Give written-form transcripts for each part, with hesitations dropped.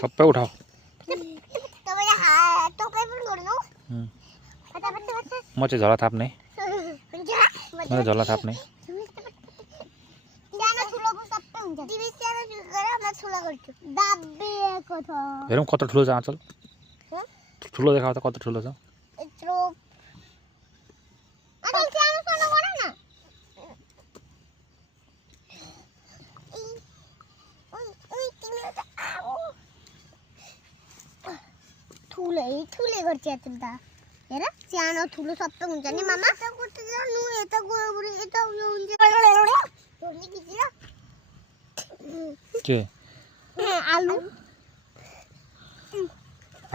सबै उठाऊ म चाहिँ झोला थाप्ने मैले झोला थाप्ने हेरौँ कत्रो ठुलो छ आँचल ठुलो देखाऊ त कत्रो ठुलो छ ठुले गर्छ त हेर सानो ठुलो सबै हुन्छ नि मामा के आलु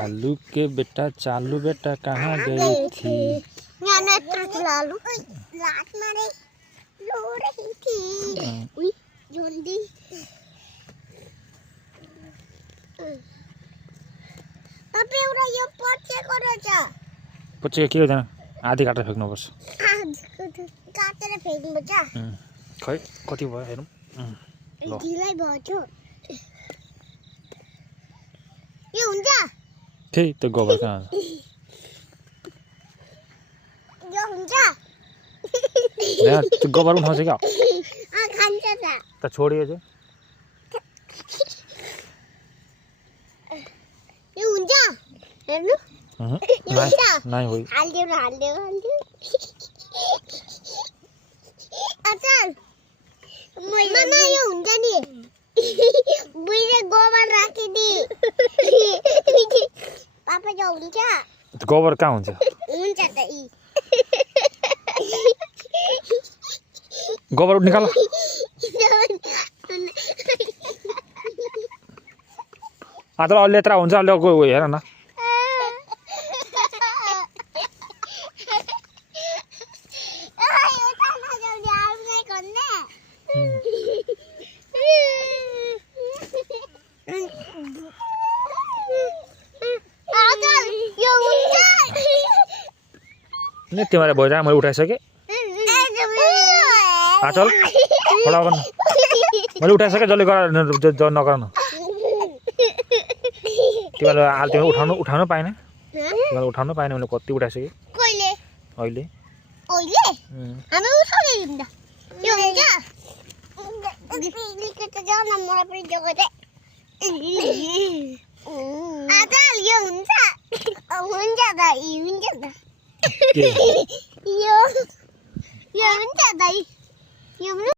आलू के बेटा चालू बेटा कहाँ गई थी यहाँ यत्रो ठुलो आलु लात मारे लो रही थी उई जल्दी अब एउटा यो पचेको रहेछ पछि के हुँदैन आधी काटेर फ्याँक्नुपर्छ काटेर फ्याँक्नुपर्छ खै कति भयो हेरौँ ढिलै भयो यो हुन्छ त्यही त गोबर कहाँ यो हुन्छ त्यो गोबर उठाउँछ क्या खान्छ त छोडियो चाहिँ यो हुन्छ हेर्नु नाइ हो हाल्दियो अचल मामा यो हुन्छ नि बुइले गोबर राखिदि पापा यो हुन्छ गोबर कहाँ हुन्छ त यी गोबर निकाल तर अलि यत्र हुन्छ अलि हेर न तिमीले भइरह मैले उठाइसकेँ आचल फटा गर्न मैले उठाइसकेँ जसले गर नगर न तिमीले उठाउनु पाएन तिमीले उठाउनु पाएन मैले कति उठाइसकेँ अहिले यो हुन्छ दाइ